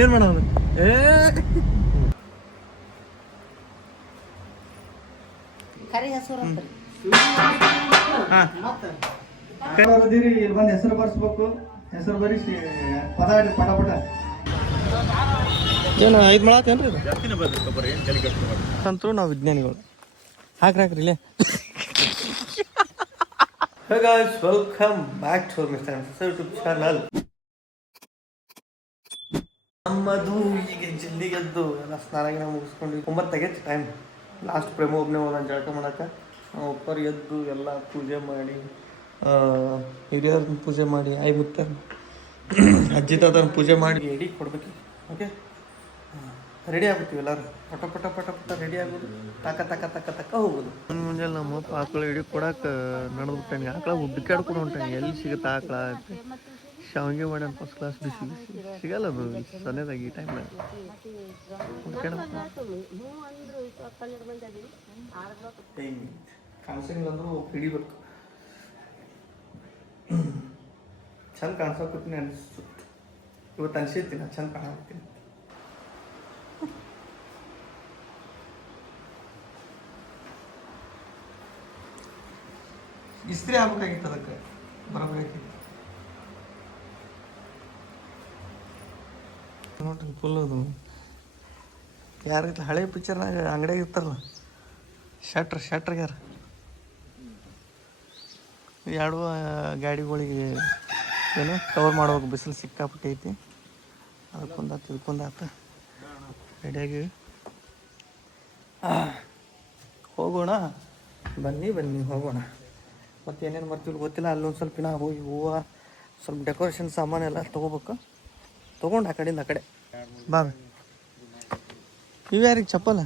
ಏನು ಮಾಡೋದು ಇಲ್ಲಿ ಬಂದು ಹೆಸರು ಬರ್ಸ್ಬೇಕು. ಹೆಸರು ಬರೀಸಿ ಪದ ಪಟ ಪಟ ಏನು 5 ಮೊಳ ಆತೇನ್ರಿ ಅಂತೂ ನಾವು ವಿಜ್ಞಾನಿಗಳು. ಹಾಕ್ರಿ ಇಲ್ಲೇ. Hey guys, welcome back to Mr. YouTube channel. ನಮ್ಮದು ಈಗ ಜಲ್ದಿಗೆದ್ದು ಎಲ್ಲ ಸ್ನಾನ ಮುಗಿಸ್ಕೊಂಡು 9 ಆಗೈತೆ ಟೈಮ್. ಲಾಸ್ಟ್ ಪ್ರೇಮ ಒಬ್ಬನೇ ಹೋದ ಜಳಕ ಮಾಡಕ್ಕೆ. ನಾವು ಒಬ್ಬರು ಎದ್ದು ಎಲ್ಲ ಪೂಜೆ ಮಾಡಿ ಹಿರಿಯರ್ನ ಪೂಜೆ ಮಾಡಿ ಮುತ್ತ ಅಜ್ಜಿ ತಾತನ ಪೂಜೆ ಮಾಡಿ ಎಡಿ ಕೊಡ್ಬೇಕು. ಓಕೆ, ರೆಡಿ ಆಗ್ಬಿಡ್ತೀವಿ ಎಲ್ಲರೂ. ಪಟ ಪಟ ಪಟ ಪಟ ರೆಡಿ ಆಗೋದು, ತಕ್ಕ ತಕ್ಕ ತಕ್ಕ ತಕ್ಕ ಹೋಗೋದು. ಮುಂಜಾನೆ ನಮ್ಮ ಆಕಳು ಎಡಿ ಕೊಡಕ್ಕೆ ನಡೆದ್ಬಿಟ್ಟೆ. ಆಕಳ ಹುಡ್ಕಾಡ್ಕೊಂಡು ಹೊಂಟಾನೆ, ಎಲ್ಲಿ ಸಿಗುತ್ತೆ ಆಕಳ ಅಂತ. ಶಾವಿಗೆ ಮಾಡ್ಯಾನ ಫಸ್ಟ್ ಕ್ಲಾಸ್, ಬಿಸಿ ಬಿಸಿ ಸಿಗಲ್ಲ ಅದು ಸನೇದಾಗಿ ಈ ಟೈಮ್ನಾಗ. ಕಾಣಿಸಂಗಿಲ್ಲ ಅಂದ್ರೂ ಹಿಡಿಬೇಕು. ಚಂದ ಕಾಣಿಸೋಕತ್ತೀನಿ ಅನಿಸುತ್ತೆ. ಇವತ್ತು ಅನ್ಸಿರ್ತೀನಿ ನಾನು ಚಂದ ಕಾಣಾಕ್ತೀನಿ. ಇಸ್ತ್ರಿ ಆಗ್ಬೇಕಾಗಿತ್ತು, ಅದಕ್ಕೆ ಬರಬೇಕಾಗಿತ್ತು ನೋಡ್ರಿ. ಫುಲ್ ಅದು ಯಾರಿಲ್ಲ ಹಳೆ ಪಿಕ್ಚರ್ನಾಗ ಅಂಗಡಿಯಾಗ ಇರ್ತಾರಲ್ಲ ಶಟ್ರ್ಗ್ಯಾರ ಎರಡು ಗಾಡಿಗಳಿಗೆ ಏನು ಕವರ್ ಮಾಡ್ಬೇಕು. ಬಿಸಿಲು ಸಿಕ್ಕಾಪಟ್ಟೆ ಐತಿ. ಅದಕ್ಕೊಂದಾತು ಇದಕ್ಕೊಂದಾತ ರೆಡಿಯಾಗಿ ಹೋಗೋಣ. ಬನ್ನಿ ಹೋಗೋಣ. ಮತ್ತು ಏನೇನು ಬರ್ತೀವಿ ಗೊತ್ತಿಲ್ಲ. ಅಲ್ಲೊಂದು ಸ್ವಲ್ಪ ನಾ ಹೋಗಿ ಹೂವು ಸ್ವಲ್ಪ ಡೆಕೋರೇಷನ್ ಸಾಮಾನೆಲ್ಲ ತೊಗೋಬೇಕು. ತೊಗೊಂಡು ಆ ಕಡೆಯಿಂದ ಆ ಕಡೆ ಬಾ. ಇವು ಯಾರಿಗೆ ಚಪ್ಪಲ್ಲ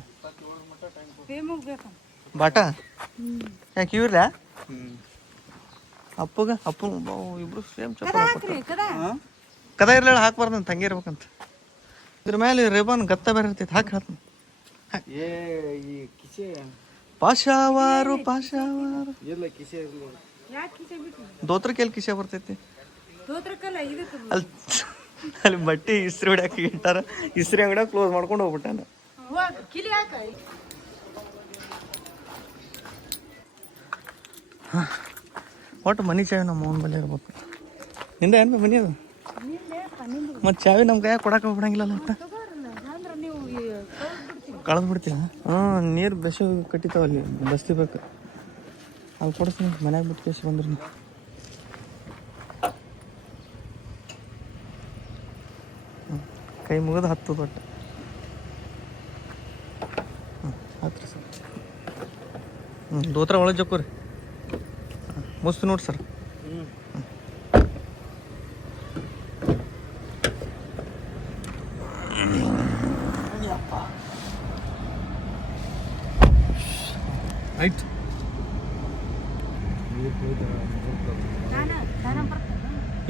ಬಾಟಾ ಯಾಕೆ ಇವ್ರಲ್ಲ ಅಪ್ಪು ಇಬ್ರು ಸೇಮ್ ಚಪ್ಪಲ್ ಕದ ಇರ್ಲಿಲ್ಲ ಹಾಕ್ಬಾರ್ದು ತಂಗಿ ಇರ್ಬೇಕಂತ. ಇದ್ರ ಮೇಲೆ ರೇಬನ್ ಗತ್ತ ಬೇರೆ ಇರ್ತೈತಿ. ಹಾಕಿ ಹೇಳ್ತಾನೆ ಪಾಶಾವಾರು ದೋತ್ರ ಕೇಳಿ ಕಿಸೆ ಬರ್ತೈತಿ. ಅಲ್ಲಿ ಬಟ್ಟೆ ಇಸ್ತ್ರಿ ಹೊಡ್ಯಾಕ ಇಟ್ಟಾರ. ಇಸ್ತ್ರಿ ಅಂಗಡ ಕ್ಲೋಸ್ ಮಾಡ್ಕೊಂಡು ಹೋಗ್ಬಿಟ್ಟಾನ. ಒಟ್ಟು ಮನೆ ಚಾವಿ ನಮ್ಮ ಅವನ ಬಲ್ಲಿ ಇರ್ಬೇಕು. ನಿಂದ ಏನು ಮನಿ ಅದು? ಮತ್ತು ಚಾವಿ ನಮ್ಮ ಕೈಯಾಗ ಕೊಡಕ್ಕೆ ಬಿಡಂಗಿಲ್ಲಲ್ಲ. ಒಟ್ಟು ಕಳೆದು ಬಿಡ್ತೀವ. ನೀರು ಬೆಸ ಕಟ್ಟಿತಾವ ಅಲ್ಲಿ ಬಸ್ತಿ ಬೇಕು. ಅಲ್ಲಿ ಕೊಡಿಸ್ತೀನಿ ಮನ್ಯಾಗ ಬಿಟ್ಟು ಕೇಸಿ ಬಂದ್ರಿ. ಕೈ ಮುಗಿದು ಹತ್ತದ ಒಟ್ಟು. ಹತ್ತು ಸರ್. ದೋತ್ರ ಒಳಗೆ ಜಕ್ಕೋರಿ ಮಸ್ತ್ ನೋಡಿ ಸರ್. ಆಯ್ತು.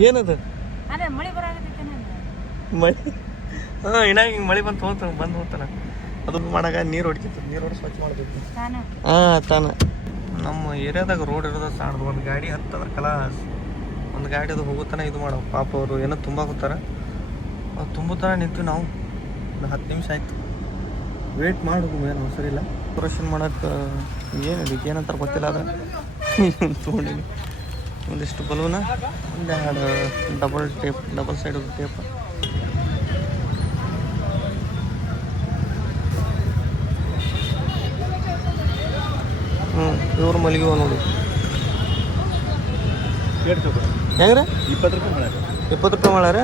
ಏನದು ಮಳೆ? ಇನ್ನ ಹಿಂಗೆ ಮಳೆ ಬಂದು ಹೋಗ್ತಾನೆ. ಅದು ಮಾಡಾಗ ನೀರು ಹೊಡಿತಿತ್ತು. ನೀರು ಹೊಡಿ ಸ್ವಚ್ಛ ಮಾಡ್ತಿತ್ತು. ತಾನ ನಮ್ಮ ಏರಿಯಾದಾಗ ರೋಡ್ ಇರೋದು ಸಾಣದು. ಒಂದು ಗಾಡಿ ಹತ್ತದ ಕಲಾಸ್. ಒಂದು ಗಾಡಿ ಅದು ಹೋಗುತ್ತಾನೆ ಇದು ಮಾಡೋ ಪಾಪ. ಅವರು ಏನೋ ತುಂಬ ಹೋಗ್ತಾರೆ. ಅದು ತುಂಬುತ್ತಾನೆ ನಿಂತು ನಾವು ಒಂದು 10 ನಿಮಿಷ ಆಯಿತು ವೇಟ್ ಮಾಡೋದು. ಏನು ಸರಿಯಿಲ್ಲ. ಡೆಕೋರೇಷನ್ ಮಾಡೋಕ್ಕೆ ಏನು ಇದಕ್ಕೆ ಏನಂತಾರೆ ಗೊತ್ತಿಲ್ಲ. ಅದು ತೊಗೊಂಡಿನಿ ಒಂದಿಷ್ಟು ಬಲೂನ, ಒಂದೆರಡು ಡಬಲ್ ಸೈಡ್ ಟೇಪ್. ಇವ್ರು ಮಲ್ಲಿಗೆ ಹೂವು ನೋಡಿ ಹೆಂಗ್ರಿ? 20 ರೂಪಾಯಿ ಮಾಡ್ಯಾರ.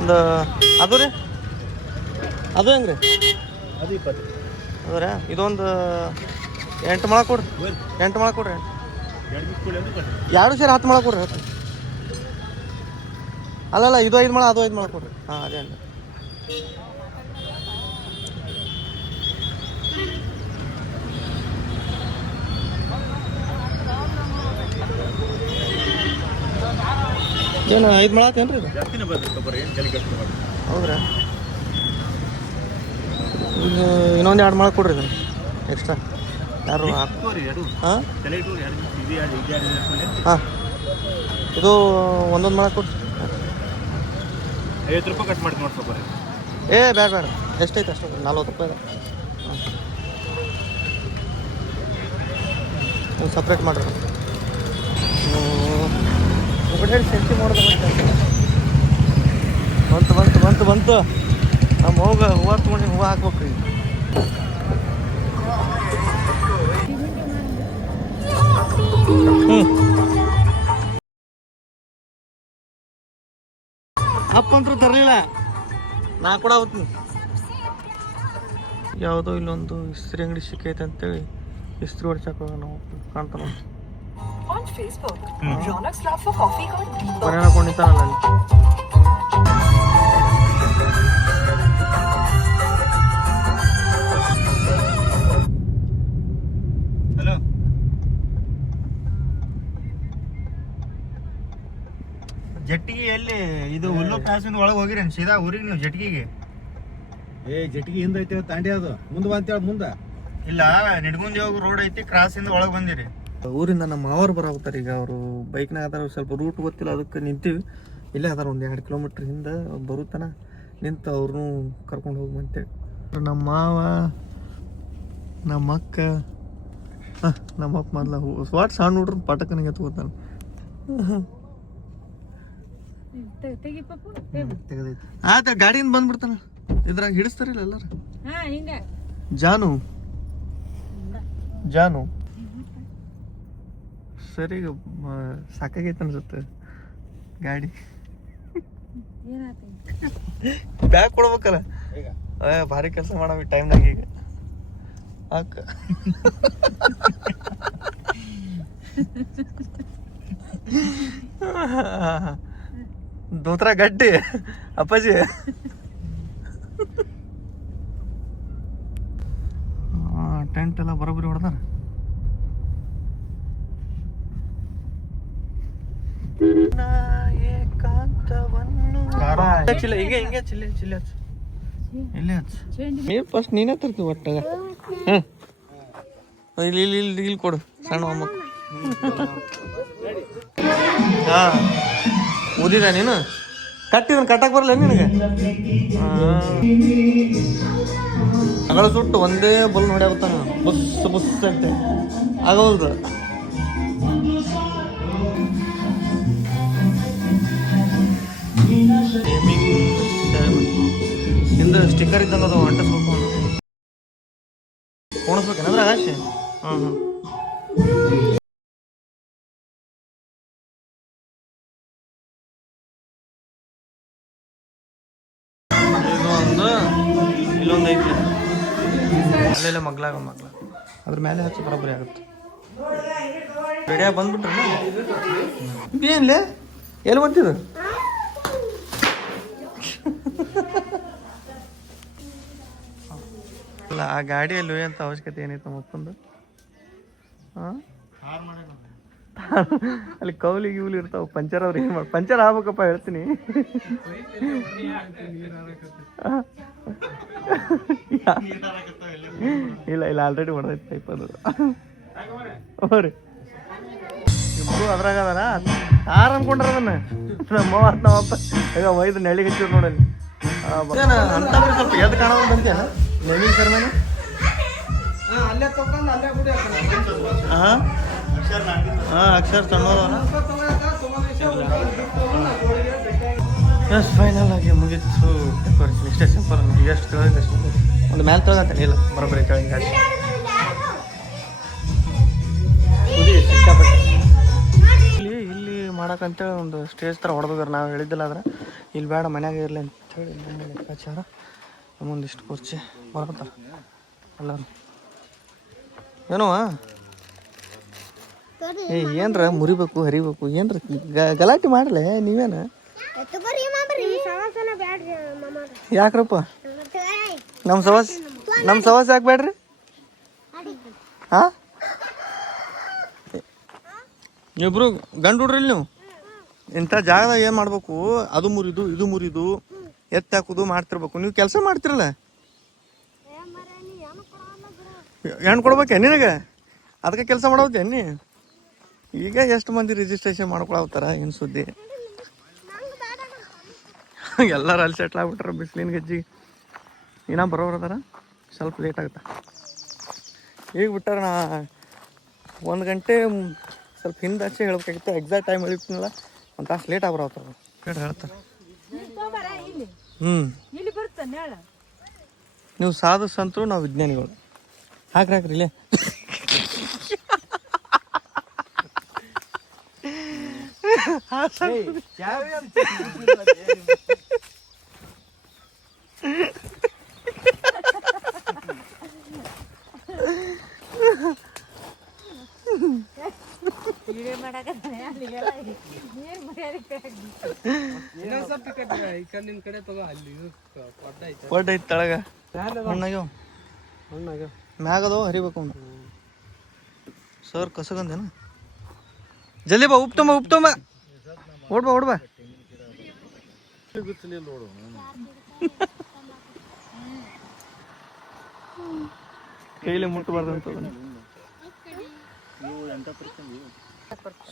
ಒಂದು ಅದು ರೀ ಅದು ಹೆಂಗ್ರಿ? ಅದು 20 ಅದರ. ಇದೊಂದು 8 ಮೊಳ ಕೊಡ್ರಿ. 8 ಮೊಳ ಕೊಡ್ರಿ. 2 ಸೇರಿ 10 ಮೊಳ ಕೊಡ್ರಿ. ಅಲ್ಲಲ್ಲ, ಇದು 5 ಮೊಳ ಅದು 5 ಮೊಳ ಕೊಡ್ರಿ. ಅದೇ ಅಂడి. ಏನು 5 ಮೊಳ ಆತೇನ್ರಿ ಇದು? ಹೌದ್ರಾ? ಇನ್ನೊಂದು 2 ಮೊಳ ಕೊಡ್ರಿ ಇದನ್ನು ಎಕ್ಸ್ಟ್ರಾ. ಯಾರು? ಹಾಂ, ಇದು 1 ಮೊಳ ಕೊಡ್ರಿ. 50 ರೂಪಾಯಿ ಕಟ್ ಮಾಡ್ತೀನಿ ನೋಡಿ. ಏ ಬೇಡ ಬೇಡ ಎಷ್ಟೈತೆ ಅಷ್ಟು 40 ರೂಪಾಯಿ ನೀವು ಸಪ್ರೇಟ್ ಮಾಡ್ರಿ ಹೇಳಿ ಸೆಂಟಿ ಮಾಡೋದು ಬಂತು ನಮ್ಮ ಹೋಗ ಹೂವು ತೊಗೊಂಡು ಹೂವು ಹಾಕ್ಬೇಕ್ರಿ ಅಪ್ಪಂತರೂ ತರಲಿಲ್ಲ ನಾ ಕೂಡ ಹೋಗ್ತೀನಿ ಯಾವುದೋ ಇಲ್ಲೊಂದು ಇಸ್ತ್ರಿ ಅಂಗಡಿ ಸಿಕ್ಕೈತೆ ಅಂತೇಳಿ ಇಸ್ತ್ರಿ ಹೊಡ್ಸಕ್ಕೆ ಹೋಗೋಣ ನಾವು ಕಾಣ್ತಾನ ಮನೆ ಕೊಂಡಿತಾನಲ್ಲ ಅಲ್ಲಿ ಹಲೋ ಜಟ್ಟಿಗೆ ಎಲ್ಲಿ ಇದು ಹುಲ್ಲು ಪ್ಯಾಸಿಂದ ಒಳಗೆ ಹೋಗಿರೇನು ಸೀದಾ ಊರಿಗೆ ನೀವು ಜಟ್ಗಿಗೆ ಜಟ್ಟಿಗೆ ಹಿಂದೆ ಐತೆ ತಾಂಡಿ ಅದು ಮುಂದೆ ಬಂತೇಳಿ ಮುಂದೆ ಇಲ್ಲ ನಿಡ್ಗುಂದಿ ಹೋಗಿ ರೋಡ್ ಐತಿ ಕ್ರಾಸಿಂದ ಒಳಗೆ ಬಂದಿರಿ ಊರಿಂದ ನಮ್ಮ ಮಾವರು ಬರಾಕತ್ತಾರೆ ಈಗ ಅವರು ಬೈಕ್ನಾಗ ಅದಾರ ಸ್ವಲ್ಪ ರೂಟ್ ಗೊತ್ತಿಲ್ಲ ಅದಕ್ಕೆ ನಿಂತೀವಿ ಇಲ್ಲೇ ಅದಾರ ಒಂದು 2 ಕಿಲೋಮೀಟ್ರ್ ಹಿಂದೆ ಬರುತ್ತಾನ ನಿಂತು ಅವ್ರನ್ನೂ ಕರ್ಕೊಂಡು ಹೋಗಿ ಅಂತೇಳಿ ನಮ್ಮ ಮಾವ ನಮ್ಮ ಅಕ್ಕ ನಮ್ಮಪ್ಪ ಮೊದ್ಲ ಸ್ವಾಟ್ ಸಣ್ಣ ಹುಡ್ರ ಪಟಕನಿಗೆ ಎತ್ಕೋತಾನೆ ಆಯ್ತ ಗಾಡಿಯಿಂದ ಬಂದ್ಬಿಡ್ತಾನ ಇದ್ರಾಗ ಹಿಡಿಸ್ತಾರಿಲ್ಲ ಎಲ್ಲಾರ ಜಾನು ಸರಿ ಈಗ ಸಾಕಾಗೈತೆ ಅನ್ಸುತ್ತೆ ಗಾಡಿ ಬ್ಯಾಗ್ ಕೊಡ್ಬೇಕಲ್ಲ ಭಾರಿ ಕೆಲಸ ಮಾಡೋ ಟೈಮ್ನಾಗ ಈಗ ಅಕ್ಕ ದೋತ್ರ ಗಟ್ಟಿ ಅಪ್ಪಾಜಿ ಟೆಂಟ್ ಎಲ್ಲ ಬರೋಬ್ಬರಿ ಹೊಡೆದಾರ ಚಿಲ್ಲ ಹಿಂಗೆ ಹಿಂಗೆ ಚಿಲ್ಲಿ ಚಿಲ್ಲಿ ಹಚ್ಚ ಇಲ್ಲೇ ಹಚ್ಚ ನೀರು ಫಸ್ಟ್ ನೀನೇ ತರ್ತೀವಿ ಒಟ್ಟಾಗ ಇಲ್ಲಿ ಇಲ್ಲಿ ಇಲ್ಲಿ ಇಲ್ಲಿ ಕೊಡು ಸಣ್ಣ ಮೊಮ್ಮಕ್ಕ ಹಾಂ ಓದಿದ ನೀನು ಕಟ್ಟಿದನ್ ಕಟ್ಟಕ್ಕೆ ಬರಲ್ಲ ನಿನಗೆ ಅಗಳ ಸುಟ್ಟು ಒಂದೇ ಬಲ್ ಹೊಡ್ಯಾಗುತ್ತಾನ ಬುಸ್ ಬುಸ್ ಅಂತ ಆಗೋಲ್ದು ಹಿಂದೆ ಸ್ಟಿಕ್ಕರ್ ಇದ್ದಂಗೆ ಅದು ಅಂಟಿಸ್ಬೇಕು ಕೋಣಿಸ್ಬೇಕೇನಂದ್ರೆ ಆಕಾಶ ಇಲ್ಲೊಂದು ಐತಿ ಅಲ್ಲೆಲ್ಲ ಮಗ್ಲ ಅದ್ರ ಮೇಲೆ ಹಚ್ಚಿ ಬರೋಬ್ಬರಿ ಆಗುತ್ತೆ ರೆಡಿಯಾಗಿ ಬಂದ್ಬಿಟ್ರೆ ಏನ್ಲೇ ಎಲ್ಲಿ ಬಂತಿದ್ದು ಅಲ್ಲ ಆ ಗಾಡಿಯಲ್ಲಿ ಅಂತ ಅವಶ್ಯಕತೆ ಏನಿತ್ತು ಮತ್ತೊಂದು ಹಾಂ ಅಲ್ಲಿ ಕೌಲಿಗೆ ಇವ್ಲಿ ಇರ್ತಾವ ಪಂಚರ್ ಅವ್ರು ಏನು ಮಾಡಿ ಪಂಚರ್ ಆಗ್ಬೇಕಪ್ಪ ಹೇಳ್ತೀನಿ ಇಲ್ಲ ಇಲ್ಲ ಆಲ್ರೆಡಿ ಹೊಡೆದೈತಿ ಟೈಪ್ ಅದು ಹ್ಞೂ ರೀ ಇಬ್ಬರು ಅದ್ರಾಗ ಅದಾರ ಯಾರು ಅನ್ಕೊಂಡ್ರ ಅದನ್ನ ನಮ್ಮಪ್ಪ ಈಗ ಒಯ್ದು ನೆಳಿಗೆ ಹಚ್ಚಿರು ನೋಡಲ್ಲಿ ಅಂತ ಸ್ವಲ್ಪ ಎದ್ದು ಕಾಣೋದಂತೆ ನೇಮಿಂಗ್ ಸೆರೆಮನಿ ಹಾಂ ಅಕ್ಷರ ಸಣ್ಣದವನ ಎಸ್ ಫೈನಲ್ ಆಗಿ ಮುಗೀತು ಡೆಕೋರೇಷನ್ ಇಷ್ಟೇ ಸಿಂಪಲ್ ಈಗ ಎಷ್ಟು ತಿಳಿದ ಒಂದು ಮ್ಯಾಲೆ ತೊಗೊತಾನೆ ಇಲ್ಲ ಬರೋಬ್ಬರಿ ಕೆಳಗೆ ಗಾಡಿ ಇಲ್ಲಿ ಮಾಡೋಕ್ಕಂತೇಳಿ ಒಂದು ಸ್ಟೇಜ್ ಥರ ಹೊಡೆದೋಗ್ಯಾರ ನಾವು ಹೇಳಿದ್ದಿಲ್ಲ ಆದ್ರೆ ಇಲ್ಲಿ ಬೇಡ ಮನ್ಯಾಗ ಇರಲಿ ಅಂತೇಳಿ ನಮ್ಮ ಲೆಕ್ಕಾಚಾರ ಮುಂದಿಷ್ಟು ಕುರ್ಚಿ ಬರ್ತಾರೆ ಎಲ್ಲರೂ ಏನೋ ಏ ಏನ್ರ ಮುರಿಬೇಕು ಹರಿಬೇಕು ಏನ್ರ ಗಲಾಟೆ ಮಾಡಲೆ ನೀವೇನ ಯಾಕ್ರಪ್ಪ ನಮ್ಮ ಸವಾಸ ಯಾಕೆ ಬೇಡ್ರಿ ಹಾಂ ಇಬ್ರು ಗಂಡು ಹುಡ್ರಿ ನೀವು ಇಂಥ ಜಾಗದಾಗ ಏನು ಮಾಡ್ಬೇಕು ಅದು ಮುರಿದು ಇದು ಮುರಿದು ಎತ್ತಿ ಹಾಕೋದು ಮಾಡ್ತಿರ್ಬೇಕು ನೀವು ಕೆಲಸ ಮಾಡ್ತಿರಲ್ಲ ಹೆಣ್ಣು ಕೊಡ್ಬೇಕೆ ನಿನಗೆ ಅದಕ್ಕೆ ಕೆಲಸ ಮಾಡೋದೇ ನೀ ಈಗ ಎಷ್ಟು ಮಂದಿ ರಿಜಿಸ್ಟ್ರೇಷನ್ ಮಾಡ್ಕೊಳತ್ತಾರ ಏನು ಸುದ್ದಿ ಎಲ್ಲರೂ ಅಲ್ಲಿ ಸೆಟ್ಲ್ ಆಗ್ಬಿಟ್ರೆ ಬಿಸಿಲಿನ ಗಜ್ಜಿ ಇನ್ನೂ ಬರೋರು ಅದಾರ, ಸ್ವಲ್ಪ ಲೇಟ್ ಆಗುತ್ತೆ. ಈಗ ಬಿಟ್ಟಾರ. ನಾ 1 ಗಂಟೆ ಸ್ವಲ್ಪ ಹಿಂದಾಚೆ ಹೇಳ್ಬೇಕಾಗಿತ್ತು. ಎಕ್ಸಾಕ್ಟ್ ಟೈಮ್ ಹೇಳಿರ್ತೀನಲ್ಲ, ಒಂದು ತಾಸು ಲೇಟ್ ಆಗ್ಬರತ್ತವ ಹೇಳ್ತಾರೆ. ನೀವು ಸಾಧು ಸಂತರು, ನಾವು ವಿಜ್ಞಾನಿಗಳು. ಹಾಕ್ರಿ ಇಲ್ಲೇ. ಒಡ್ಡ ಐತಿ ತಳಗ ಹಣ್ಣಾಗ್ಯಾವ ಮ್ಯಾಗದವ ಹರಿಬೇಕು ಅವನು. ಸರ್ ಕಸಗಂದೇನು? ಜಲ್ದಿ ಬಾ, ಉಪ್ತಂಬ ಓಡ್ಬಾ. ಕೈಲಿ ಮುಟ್ಟಬಾರ್ದಂತ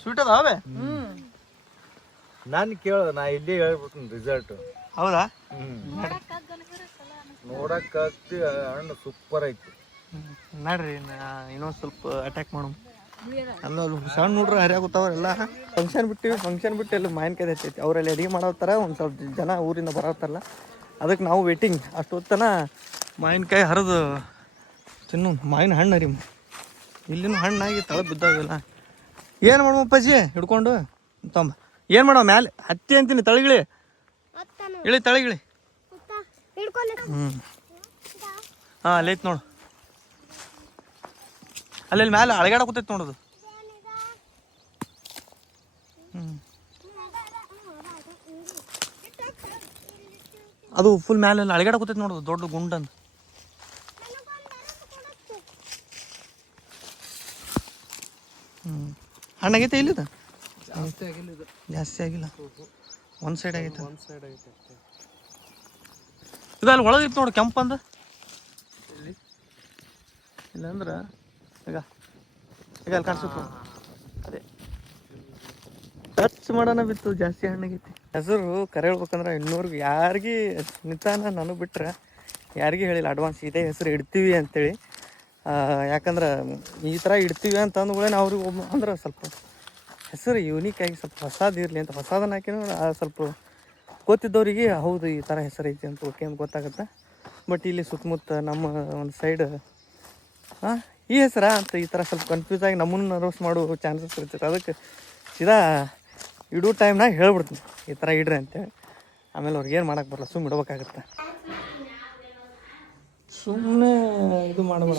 ಸ್ವೀಟ್ ಅದಾವೆ. ನಾನು ಕೇಳ, ನಾ ಇಲ್ಲಿ ಹೇಳ್ಬಿಡ್ತೀನಿ ರಿಸಲ್ಟ್. ಹೌದಾ? ನೋಡಕ್ ಹಣ್ಣು ಸೂಪರ್ ಐತಿ. ನೋಡ್ರಿ, ಇನ್ನೊಂದು ಸ್ವಲ್ಪ ಅಟ್ಯಾಕ್ ಮಾಡೋಣ. ಅಲ್ಲ ಸಣ್ಣ ನೋಡ್ರಿ ಹರಿಯಾಗುತ್ತಾವ್ರೆಲ್ಲ. ಫಂಕ್ಷನ್ ಬಿಟ್ಟು ಎಲ್ಲ ಮಾವಿನಕಾಯಿ ಹಚ್ಚೈತಿ. ಅವರಲ್ಲಿ ಅಡುಗೆ ಮಾಡೋತ್ತಾರ, ಒಂದು ಸ್ವಲ್ಪ ಜನ ಊರಿಂದ ಬರೋತ್ತಾರಲ್ಲ, ಅದಕ್ಕೆ ನಾವು ವೇಟಿಂಗ್. ಅಷ್ಟೊತ್ತನ ಮಾವಿನಕಾಯಿ ಹರಿದು ತಿನ್ನು. ಮಾವಿನ ಹಣ್ಣು ಹರಿ, ಇಲ್ಲಿನೂ ಹಣ್ಣಾಗಿ ತಳ ಬಿದ್ದಾವೆಲ್ಲ. ಏನು ಮಾಡುವ ಅಪ್ಪಾಜಿ ಹಿಡ್ಕೊಂಡು ತಮ್ಮ? ಏನು ಮಾಡೋ? ಮ್ಯಾಲೆ ಹತ್ತಿ ಅಂತೀನಿ, ತಳಗಿಳಿ ತಳಗಿಳಿ. ಹಾಂ, ಅಲ್ಲೈತಿ ನೋಡು, ಅಲ್ಲಿ ಮ್ಯಾಲೆ ಅಳಗಾಡ ಕೂತೈತಿ ನೋಡೋದು. ಅದು ಫುಲ್ ಮ್ಯಾಲೆ ಅಳಗಾಡ ಕೂತೈತಿ ನೋಡೋದು, ದೊಡ್ಡ ಗುಂಡಂದು. ಹಣ್ಣಾಗೈತೆ ಇಲ್ಲಿದ? ಜಾಸ್ತಿ ಆಗಿಲ್ಲ, ಒಂದು ಸೈಡ್ ಆಗೈತೆ. ಇದು ಅಲ್ಲಿ ಒಳಗೈತಿ ನೋಡು, ಕೆಂಪಂದು. ಇಲ್ಲಾಂದ್ರೆ ಈಗ ಅಲ್ಲಿ ಕಾಣಿಸುತ್ತೆ, ಅದೇ ಟಚ್ ಮಾಡೋಣ ಬಿತ್ತು. ಜಾಸ್ತಿ ಹಣ್ಣಾಗೈತಿ. ಹೆಸರು ಕರೆ ಹೇಳ್ಬೇಕಂದ್ರೆ ಇನ್ನೂರ್ಗೆ ಯಾರಿಗೆ ನಿಂತಾನ ನನಗೆ ಬಿಟ್ರೆ ಯಾರಿಗೂ ಹೇಳಿಲ್ಲ ಅಡ್ವಾನ್ಸ್, ಇದೇ ಹೆಸರು ಇಡ್ತೀವಿ ಅಂತೇಳಿ. ಯಾಕಂದ್ರೆ ಈ ಥರ ಇಡ್ತೀವಿ ಅಂತ ಅಂದ್ಗಳೇನು ಅವ್ರಿಗೆ ಅಂದ್ರೆ ಸ್ವಲ್ಪ ಹೆಸರು ಯೂನಿಕಾಗಿ ಸ್ವಲ್ಪ ಹೊಸದು ಇರಲಿ ಅಂತ ಹೊಸದನ್ನ ಹಾಕಿ ಸ್ವಲ್ಪ ಗೊತ್ತಿದ್ದವರಿಗೆ ಹೌದು ಈ ಥರ ಹೆಸರು ಐತಿ ಅಂತ ಓಕೆ ಅಂತ ಗೊತ್ತಾಗುತ್ತೆ. ಬಟ್ ಇಲ್ಲಿ ಸುತ್ತಮುತ್ತ ನಮ್ಮ ಒಂದು ಸೈಡ್ ಈ ಹೆಸರಾ ಅಂತ ಈ ಥರ ಸ್ವಲ್ಪ ಕನ್ಫ್ಯೂಸ್ ಆಗಿ ನಮ್ಮನ್ನು ನರ್ವಸ್ ಮಾಡೋ ಚಾನ್ಸಸ್ ಇರ್ತೈತೆ. ಅದಕ್ಕೆ ಸೀದಾ ಇಡೋ ಟೈಮ್ನಾಗ ಹೇಳ್ಬಿಡ್ತೀನಿ ಈ ಥರ ಇಡ್ರಿ ಅಂತೇಳಿ. ಆಮೇಲೆ ಅವ್ರಿಗೆ ಏನು ಮಾಡೋಕ್ಕೆ ಬರಲ್ಲ, ಸುಮ್ಮನೆ ಇಡ್ಬೇಕಾಗತ್ತೆ. ಸುಮ್ಮನೆ ಇದು ಮಾಡಬೇಡ.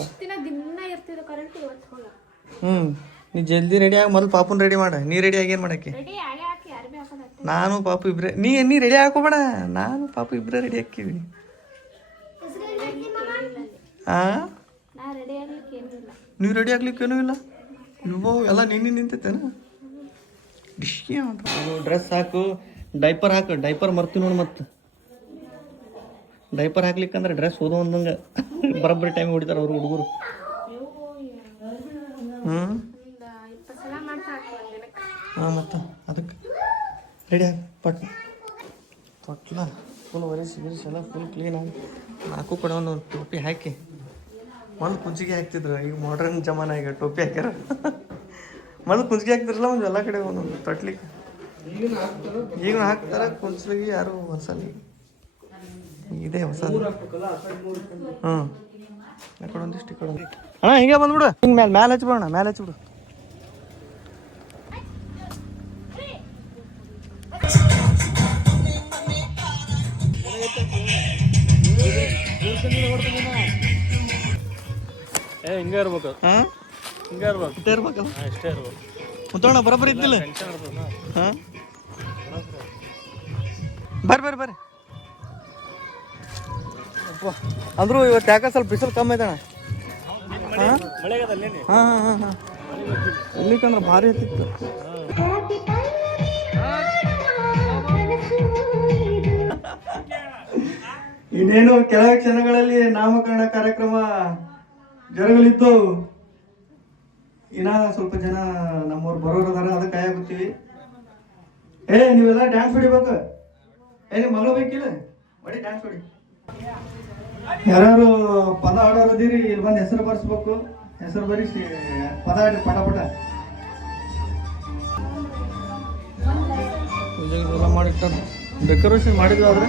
ನೀ ಜಲ್ದಿ ರೆಡಿ ಆಗಿ ಮೊದಲು ಪಾಪುನ ರೆಡಿ ಮಾಡ. ನೀ ರೆಡಿ ಆಗಿ ಏನು ಮಾಡಕ್ಕೆ? ನಾನು ಪಾಪು ಇಬ್ಬರೇ. ನೀ ರೆಡಿ ಹಾಕೋಬೇಡ, ನಾನು ಪಾಪು ಇಬ್ಬರೇ ರೆಡಿ ಹಾಕಿವಿ. ನೀವು ರೆಡಿ ಆಗ್ಲಿಕ್ಕೇನೂ ಇಲ್ಲ. ಇವು ಎಲ್ಲ ನಿಂತೈತೇನ? ಡಿಶ್ಕಿ ಡ್ರೆಸ್ ಹಾಕು, ಡೈಪರ್ ಹಾಕು. ಡೈಪರ್ ಮರ್ತೀವಿ ನೋಡಿ. ಮತ್ತು ಡೈಪರ್ ಹಾಕ್ಲಿಕ್ಕಂದ್ರೆ ಡ್ರೆಸ್ ಓದೋ ಅಂದಂಗೆ ಬರೋಬ್ಬರಿ ಟೈಮ್ ಹೊಡಿತಾರೆ ಅವ್ರು ಹುಡುಗರು. ಹಾಂ, ಮತ್ತು ಅದಕ್ಕೆ ರೆಡಿ ಆಗಿ ತೊಟ್ಲ ಫುಲ್ ಒರೆಸಿ ಎಲ್ಲ ಫುಲ್ ಕ್ಲೀನಾಗಿ ನಾಲ್ಕು ಕಡೆ ಒಂದು ಟೋಪಿ ಹಾಕಿ ಮೊದಲು ಕುಂಚಿಗೆ ಹಾಕ್ತಿದ್ರು. ಈಗ ಮಾಡ್ರನ್ ಜಮಾನ, ಈಗ ಟೋಪಿ ಹಾಕ್ಯಾರ. ಮೊದಲು ಕುಂಚಿಗೆ ಹಾಕ್ತಿರಲ್ಲ ಒಂದು ಎಲ್ಲ ಕಡೆ ಒಂದೊಂದು ತೊಟ್ಲಿಕ್ಕೆ. ಈಗಲೂ ಹಾಕ್ತಾರೆ ಕುಂಚಿಗೆ, ಯಾರು ಹೊಸಲಿ ಇದೇ ಹೊಸ. ಹ್ಞೂ, ಆ ಕಡೆ ಒಂದಿಷ್ಟು ಈ ಕಡೆ ಅಣ್ಣ ಹಿಂಗೆ ಬಂದ್ಬಿಡು. ಹಿಂಗೆ ಮ್ಯಾಲೆ ಹಚ್ಬಿಡೋಣ, ಮ್ಯಾಲೆ ಹಚ್ಬಿಡು. ಹಿಂಗೆ ಇರ್ಬೇಕು. ಹಾಂ, ಹಿಂಗೆ ಇರ್ಬೇಕು. ಇಷ್ಟೇ ಇರ್ಬೇಕಲ್ಲ, ಇಷ್ಟೇ ಇರ್ಬೇಕು. ಮುತ್ತೋಣ ಬರೋಬ್ಬರಿ ಇದ್ದಿಲ್ಲ. ಹಾಂ, ಬರ್ರಿ. ಅಂದ್ರು ಇವತ್ತು ಯಾಕೆ ಸ್ವಲ್ಪ ಬಿಸಿಲು ಕಮ್ಮಿ ಐತಣ್ಣ. ಹಾಂ ಹಾಂ, ಇಲ್ಲಿಕಂದ್ರೆ ಭಾರಿ ಹತ್ತಿತ್ತು. ಇನ್ನೇನು ಕೆಲವು ಕ್ಷಣಗಳಲ್ಲಿ ನಾಮಕರಣ ಕಾರ್ಯಕ್ರಮ ಜರುಗಲಿದ್ದು. ಇನ್ನ ಸ್ವಲ್ಪ ಜನ ನಮ್ಮವ್ರು ಬರೋರು ಅದಾರ, ಅದಕ್ಕೆ ಕಾಯಾಗುತ್ತೀವಿ. ನೀವೆಲ್ಲ ಡ್ಯಾನ್ಸ್ ಹೊಡಿಬೇಕು. ನಿಮ್ಮ ಮಗಳು ಬೇಕಿಲ್ಲ? ಹೊಡಿ, ಡ್ಯಾನ್ಸ್ ಹೊಡಿ. ಯಾರು ಪದ ಆಡೋರದಿರಿ ಇಲ್ಲಿ ಬಂದು ಹೆಸರು ಬರ್ಸ್ಬೇಕು. ಹೆಸರು ಬರೀಸಿ ಪದ ಆಡಿ ಪಟ ಪಟ. ಪೂಜೆಗೆಲ್ಲ ಮಾಡಿರ್ತಾರೆ, ಡೆಕೋರೇಷನ್ ಮಾಡಿದ್ವಿ ಆದ್ರೆ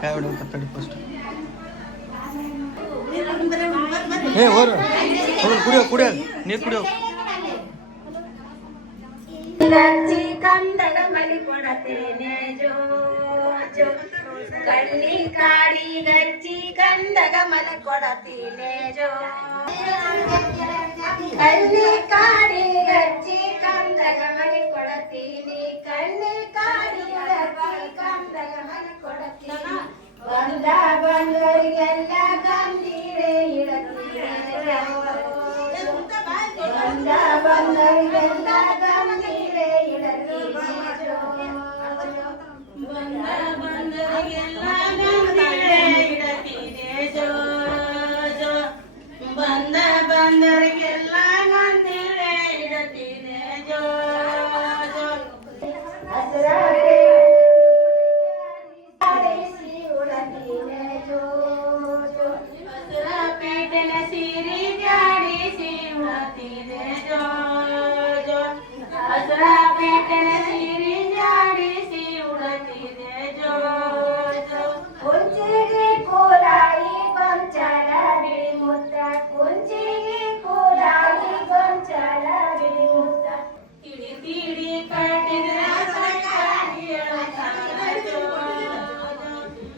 ಕಾಯಿ ಹೊಡೆಯುವಂತ ತಡಿ ಫಸ್ಟ್. ಏ ಹೋರು ಕುಡಿಯೋ ನೀರು ಕುಡಿಯೋ. ಗಜ್ಜಿ ಕಂದಗ ಮಲಿ ಕೊಡತೇನೆ ಜೋ ಜೋ ಕಳ್ಳಿ ಕಾಡಿ ಗಜ್ಜಿ ಕಂದಗ ಮಲಿ ಕೊಡತೇನೆ ಜೋ ಕಳ್ಳಿ ಕಾಡಿ ಗಜ್ಜಿ ಕಂದಗ ಮಲಿ ಕೊಡತೀನಿ ಕಳ್ಳಿ ಕಾಡಿ ಗಜ್ಜಿ ಕಂದಗ ಮಲಿ ಕೊಡತೀನಿ ಬಂದ ಬಂದರಿಗೆಲ್ಲ ಗಂಧೀರೆ ಇಡತೀನಿ ಬಂದ ಬಂದರಿಗೆಲ್ಲ ಗಂಧೀರೆ ಇಡತೀನಿ ಬಂದ ಬಂದರಿಗೆಲ್ಲ ಗಂಧೀರೆ ಇಡತೀನಿ ಜೋ ಜೋ ಬಂದ ಬಂದರಿಗೆಲ್ಲ ಗಂಧೀರೆ ಇಡತೀನಿ ಜೋ ಜೋ ಹಸರಾಡೆ ಆಡಿಸಿ ಉಡತೀನಿ ಜೋ ಜೋ ಹಸರ ಪೇಟೆನ ಸೀರೆ ಜಾಡಿಸಿ ಉಡತೀನಿ ಜೋ ಜೋ ಹಸರ ಪೇಟೆನ ಸೀರೆ ಜಾಡಿಸಿ ಉಡತೀನಿ ಜೋ ಜೋ ಕುಂಚಿಗೆ ಕೋಲಾಯಿ ಗೊಂಚಲ ಬಿಳಿ ಮುತ್ತ ಕುಂಚಿಗೆ ಕೋಲಾಯಿ ಗೊಂಚಲ ಬಿಳಿ ಮುತ್ತ ತಿಳಿ ತಿಳಿ ಕಟ್ಟಿದ್ರ ಸರಕಾರಿ ಹೇಳುತ್ತಾರ ಜೋ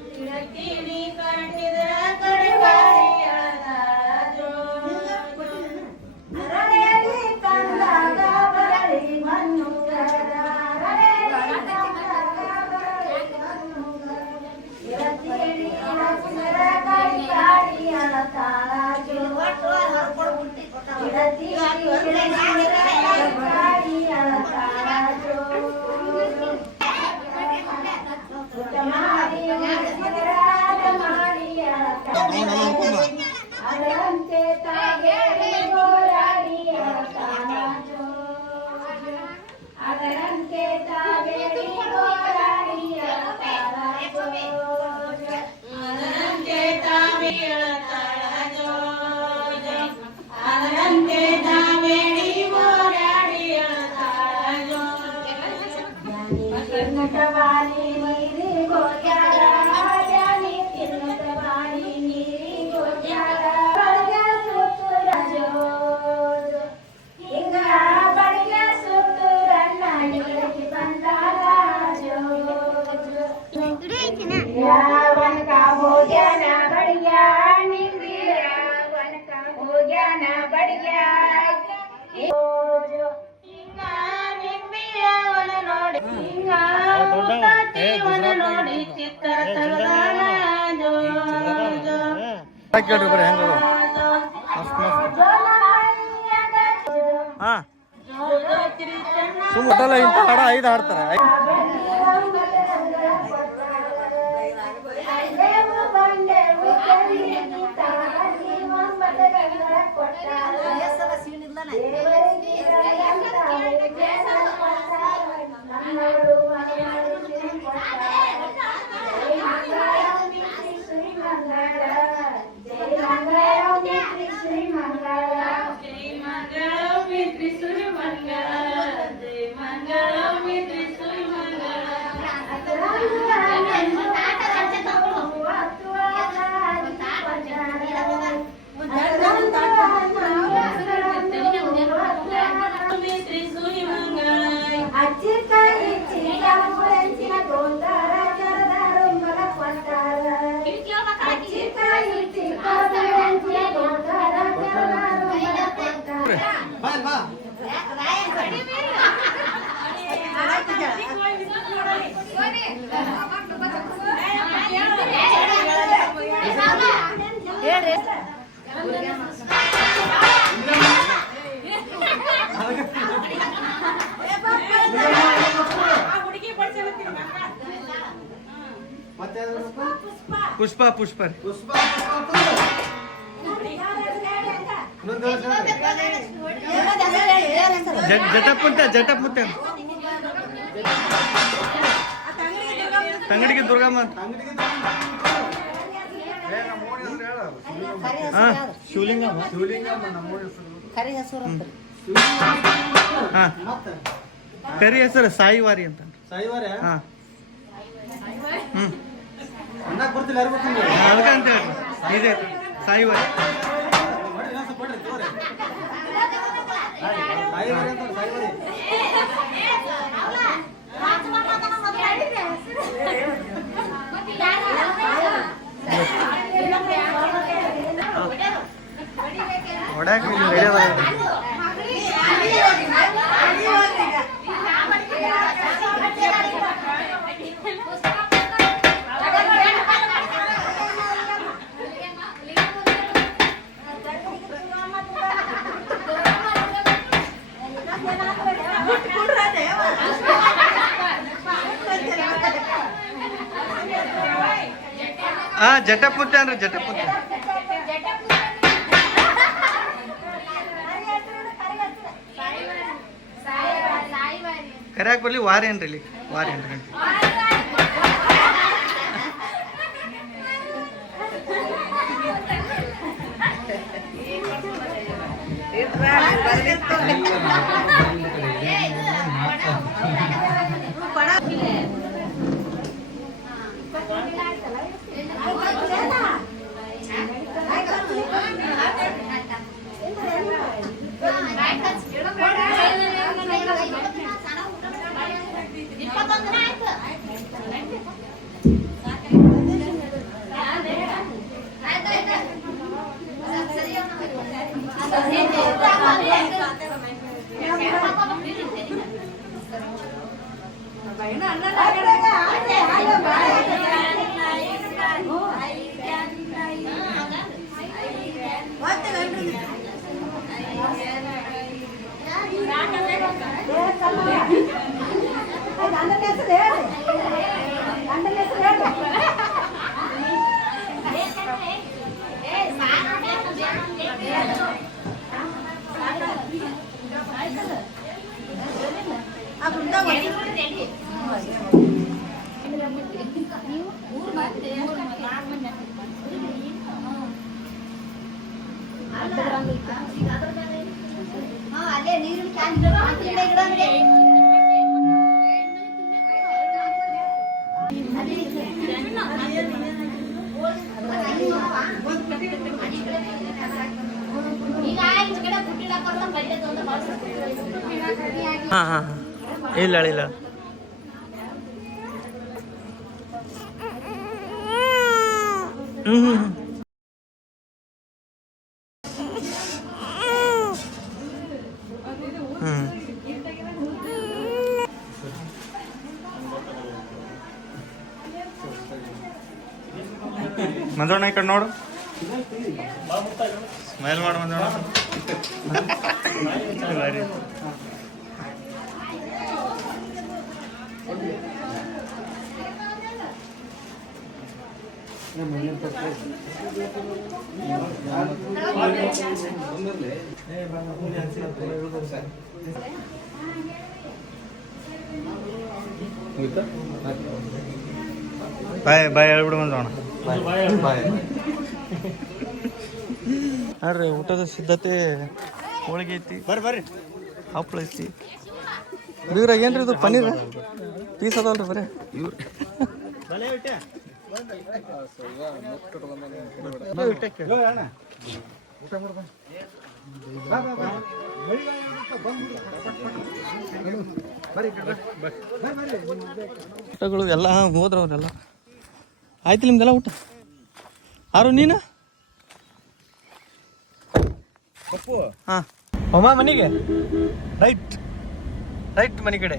ತಿಳಿ ತಿಳಿ ಕಟ್ಟಿದ್ರ ಕಡಿವಾರಿ ಹೇಳತಾರ ಜೋ ಅರಳೆಯಲ್ಲಿ ಕಂದಾಗ ಬರಲಿ ಮಣ್ಣುಗರ ಅರಳೆಯಲ್ಲಿ ಕಂದಾಗ ಬರಲಿ ಮಣ್ಣುಗರ ತಿಳಿ ಹಸಿರ ಕಡಿವಾರಿ ಹೇಳತಾರ ಜೋ ತಿಳಿ ಹಸಿರ ಕಡಿವಾರಿ ಹೇಳತಾರ ಜೋ ಅದರಂತೆ ತಾಗೇರಿ ಗೋರಾಡಿ ಅಳತಾನ ಜೋ ಅದರಂತೆ ತಾಗೇರಿ ಗೋರಾಡಿ ಅಳತಾನ ಜೋ ಅದರಂತೆ ತಾವೇರಿ ಅಳತಾಳ ಜೋ ಜೋ ಅದರಂತೆ ತಾವೇರಿ ಗೋರಾಡಿ ಅಳತಾಳ ಜೋ ತಿನ್ನಟವಾಲಿ ನೀರಿ ಗೋಜಾರ ಜಾನಿ ತಿನ್ನಟವಾಲಿ ನೀರಿ ಗೋಜಾರ ಬಡಿಯ ಸುತ್ತುರ ಜೋ ಜೋ ಹಿಂಗ ಬಡಿಯ ಸುತ್ತುರನ್ನ ಹಿಡಿದು ಬಂದಾಗ ಜೋ ಜೋ ಯಾವನಕ ಹೋಗ್ಯಾನ ಬಡಿಯ ನಿಂಗಿ ಯಾವನಕ ಹೋಗ್ಯಾನ ಬಡಿಯ ಜೋ ಜೋ ಹಿಂಗ ನಿಂಬಿಯವನ ನೋಡಿ ಹಿಂಗ ಜೀವನ ನೋಡಿ ಚಿತ್ತರ ತಗದಾನ ಜೋ ಜೋ ಕೇಳ್ರಿ ಬರೀ ಹೆಂಗ ಮಸ್ತ್ ಮಸ್ತ್. ಹಾ ಸುಮ್ಮ ಒಟ್ಟಲ್ಲ ಇಂಥ ಹಾಡ 5 ಹಾಡ್ತಾರೆ. ಮತ್ತೆ ಯಾವ್ದು ಬೇಕು? ಪುಷ್ಪ ಪುಷ್ಪ ರೀ. ಪುಷ್ಪ ಇನ್ನೊಂದು ಜಟಪುಟ್ಟ ಜಟಪುಟ್ಟ ತಂಗಡಿಗೆ ದುರ್ಗಮ್ಮ ಅಂತ. ಹಾ ಶಿವಲಿಂಗಮ್ಮ. ಹಾ ಕರಿ ಹೆಸರು ಸಾಯಿವಾರಿ ಅಂತ. ಸಾಯಿವಾರ ಹಾ ಹ್ಮ್ ಅನ್ನಕ್ಕೆ ಬರ್ತಿಲ್ಲ ಯಾರು ಬರ್ತೀನಿ ಅದಕ್ಕೆ ಅಂತ ಹೇಳಿ ಇದೆ ಸಾಯಿವಾರಿ. ಸಾಯಿವಾರಿ ಅಂತ ಸಾಯಿವಾರಿ. ಹೊಡ್ಯಾಕ ರೆಡಿ ಅದ. ಹಾ ಜಟಪುಟ್ಟ ಅಂದ್ರೆ ಜಟಪುಟ್ಟ. ಕರ್ಯಾಕ್ ಬರ್ಲಿ ವಾರ ಏನ್ರಿ ಇಲ್ಲಿ ವಾರ ಏನ್ರಿ. ಹಾ ಹಾ ಹಾ ಇಲ್ಲ ಇಲ್ಲ. ಹ್ಮ್ ಹ್ಮ್ ಹ್ಮ್ ಮಂಜೋಣ ಈ ಕಡೆ ನೋಡು. ಸ್ಮೈಲ್ ಮಾಡು ಮಂಜೋಣ. ಬಾಯ್ ಬಾಯ್ ಹೇಳ್ಬಿಡು ಮಂಜೋಣ. ನೋಡ್ರಿ ಊಟದ ಸಿದ್ಧತೆ. ಹೋಳಿಗೆ ಐತಿ, ಬರ್ರಿ ಹಪ್ಪಳ ಐತಿ. ಇದ್ರಾಗ ಏನ್ರಿ ಇದು ಪನ್ನೀರ್ ಪೀಸ್ ಅದಲ್ರಿ ಬರೀ ಇವ್ರು. ಊಟಗಳು ಎಲ್ಲ ಹೋದ್ರ ಅವ್ರೆಲ್ಲ. ಆಯ್ತು ನಿಮ್ದೆಲ್ಲ ಊಟ? ಆರು ನೀನು? ಹಾ ಅಮ್ಮ ಮನೆಗೆ ರೈಟ್ ರೈಟ್ ಮನೆ ಕಡೆ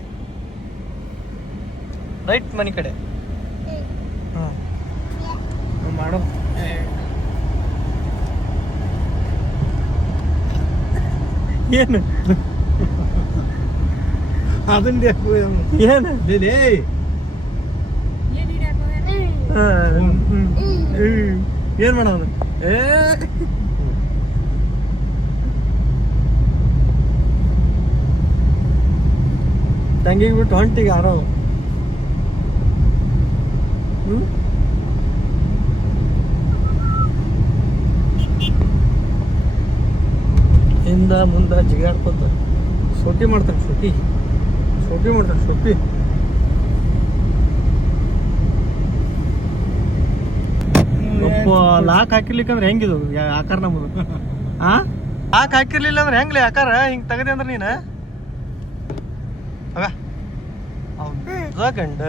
ರೈಟ್ ಮನೆ ಕಡೆ. ಹಾಂ ಮಾಡು. ಏನು ಅದನ್ನ ಏನು ಏನ್ ಮಾಡೋದು ತಂಗಿಗೆ ಬಿಟ್ಟು ಹೊಂಟಿಗೆ ಯಾರೋ ಹಿಂದ ಮುಂದ ಜಿಗಾಡ್ಕೊತ ಸೊಟ್ಟಿ ಮಾಡ್ತಾನೆ ಸೊಟ್ಟಿ ಮಾಡ್ತಾನೆ ಸೊಟ್ಟಿ ಲಾಕ್ ಹಾಕಿರ್ಲಿಕ್ಕಂದ್ರೆ ಹೆಂಗಿದು ಆಕಾರ ನಮ್ಮದು ಲಾಕ್ ಹಾಕಿರ್ಲಿಲ್ಲ ಅಂದ್ರೆ ಹೆಂಗ್ಲಿ ಆಕಾರ ಹಿಂಗ್ ತೆಗದೆ ಅಂದ್ರೆ ನೀನು ಆಗ ಹೌದಾ ಗಂಡ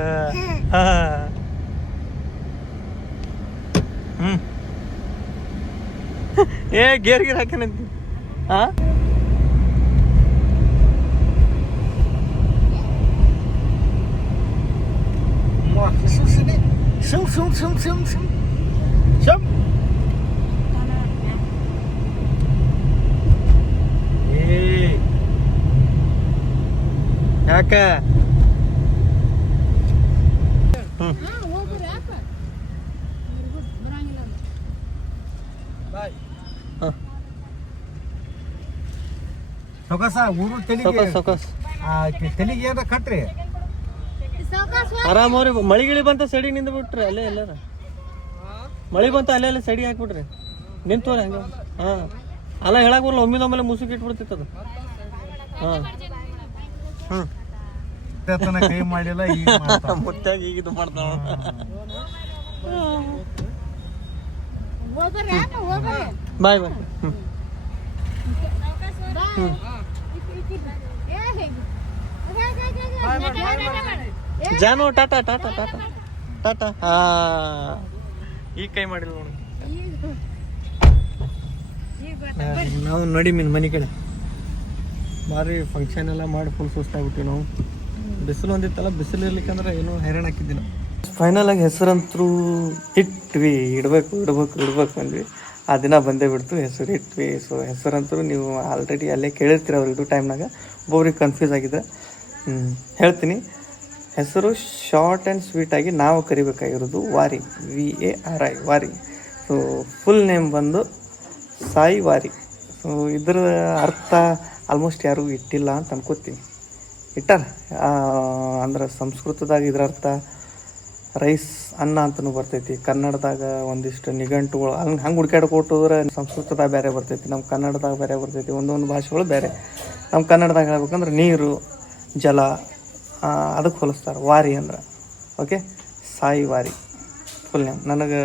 ಏ ಗೇರ್ ಹಾಕ್ಯಾನಂತಿ ಯಾಕ ಸೊಗಸ ಊರು ತೆಲಿಗೆ ಏನ ಕಟ್ರಿ ಆರಾಮವ್ರಿ ಮಳಿ ಗಿಳಿ ಬಂತ ಸಡಿ ನಿಂದ ಬಿಟ್ರಿ ಅಲ್ಲೇ ಎಲ್ಲಾರ ಮಳಿ ಬಂತ ಅಲ್ಲೇ ಸಡಿ ಹಾಕ್ಬಿಟ್ರಿ ನಿಂತವ್ರಿ ಹಂಗ ಅಲ್ಲ ಹೇಳಕ್ ಬರಲ್ಲ ಒಮ್ಮಿದೊಮ್ಮೆಲೆ ಮುಸುಕ್ ಇಟ್ಬಿಡ್ತಿತ್ತದ ಕೈ ಮಾಡಿಲ್ಲ ಮುತ್ತಾಗ ಈಗ ಇದು ಮಾಡ್ತಾವ ಬಾಯ್ ಬಾಯ್ ಜಾನು ಟಾಟಾ ಟಾಟಾ ಟಾಟಾ ಟಾಟಾ ಈಗ ಕೈ ಮಾಡಿಲ್ಲ ನೋಡಿ ನಾವು ನೋಡಿ ಮನೆ ಕಡೆ ಭಾರಿ ಫಂಕ್ಷನ್ ಎಲ್ಲ ಮಾಡಿ ಫುಲ್ ಸುಸ್ತಾಗ್ಬಿಟ್ಟಿವಿ ನಾವು ಬಿಸಿಲು ಒಂದಿತ್ತಲ್ಲ ಬಿಸಿಲು ಇರ್ಲಿಕ್ಕಂದ್ರೆ ಏನೋ ಹೈರಾಣ ಹಾಕಿದ್ದಿಲ್ಲ ಫೈನಲ್ ಆಗಿ ಹೆಸರಂತರೂ ಇಡ್ಬೇಕು ಅಂದ್ವಿ ಆ ದಿನ ಬಂದೇ ಬಿಡ್ತು ಹೆಸರು ಇಟ್ವಿ ಸೊ ಹೆಸರಂತರೂ ನೀವು ಆಲ್ರೆಡಿ ಅಲ್ಲೇ ಕೇಳಿರ್ತೀರ ಅವ್ರು ಇದು ಟೈಮ್ನಾಗ ಒಬ್ಬೊಬ್ರಿಗೆ ಕನ್ಫ್ಯೂಸ್ ಆಗಿದೆ ಹೇಳ್ತೀನಿ ಹೆಸರು ಶಾರ್ಟ್ ಆ್ಯಂಡ್ ಸ್ವೀಟಾಗಿ ನಾವು ಕರಿಬೇಕಾಗಿರೋದು ವಾರಿ VARI ವಾರಿ ಸೊ ಫುಲ್ ನೇಮ್ ಬಂದು ಸಾಯಿ ವಾರಿ ಸೊ ಇದರ ಅರ್ಥ ಆಲ್ಮೋಸ್ಟ್ ಯಾರೂ ಇಟ್ಟಿಲ್ಲ ಅಂತ ಅನ್ಕೋತೀನಿ ಇಟ್ಟಾರ ಅಂದ್ರೆ ಸಂಸ್ಕೃತದಾಗ ಇದರ ಅರ್ಥ ರೈಸ್ ಅನ್ನ ಅಂತಲೂ ಬರ್ತೈತಿ ಕನ್ನಡದಾಗ ಒಂದಿಷ್ಟು ನಿಘಂಟುಗಳು ಹಂಗೆ ಹುಡ್ಕಾಡ್ಕೊಟ್ಟೋದ್ರೆ ಸಂಸ್ಕೃತದಾಗ ಬೇರೆ ಬರ್ತೈತಿ ನಮ್ಮ ಕನ್ನಡದಾಗ ಬೇರೆ ಬರ್ತೈತಿ ಒಂದೊಂದು ಭಾಷೆಗಳು ಬೇರೆ ನಮ್ಮ ಕನ್ನಡದಾಗ ಹೇಳ್ಬೇಕಂದ್ರೆ ನೀರು ಜಲ ಅದಕ್ಕೆ ಹೋಲಿಸ್ತಾರೆ ವಾರಿ ಅಂದ್ರೆ ಓಕೆ ಸಾಯಿ ವಾರಿ ಫುಲ್ ನೇಮ್ ನನಗೆ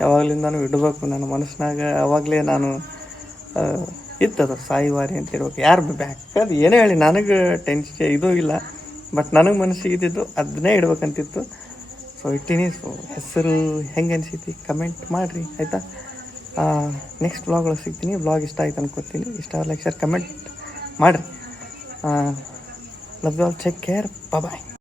ಯಾವಾಗಲಿಂದನೂ ಇಡಬೇಕು ನನ್ನ ಮನಸ್ಸಿನಾಗ ಅವಾಗಲೇ ನಾನು ಇತ್ತದು ಸಾಯಿ ವಾರಿ ಅಂತ ಇಡ್ಬೇಕು ಯಾರು ಬೇಕಾದ ಏನೇ ಹೇಳಿ ನನಗೆ ಟೆನ್ಷನ್ ಇದೂ ಇಲ್ಲ ಬಟ್ ನನಗೆ ಮನಸ್ಸಿಗೆ ಇದ್ದಿದ್ದು ಅದನ್ನೇ ಇಡ್ಬೇಕಂತಿತ್ತು ಸೊ ಇಟ್ಟೀನಿ ಸೊ ಹೆಸರು ಹೆಂಗೆ ಅನಿಸೈತಿ ಕಮೆಂಟ್ ಮಾಡಿರಿ ಆಯಿತಾ ನೆಕ್ಸ್ಟ್ ಬ್ಲಾಗ್ ಒಳಗೆ ಸಿಗ್ತೀನಿ ಬ್ಲಾಗ್ ಇಷ್ಟ ಆಯ್ತು ಅನ್ಕೋತೀನಿ ಇಷ್ಟ ಲೈಕ್ ಶೇರ್ ಕಮೆಂಟ್ ಮಾಡಿರಿ love you all take care bye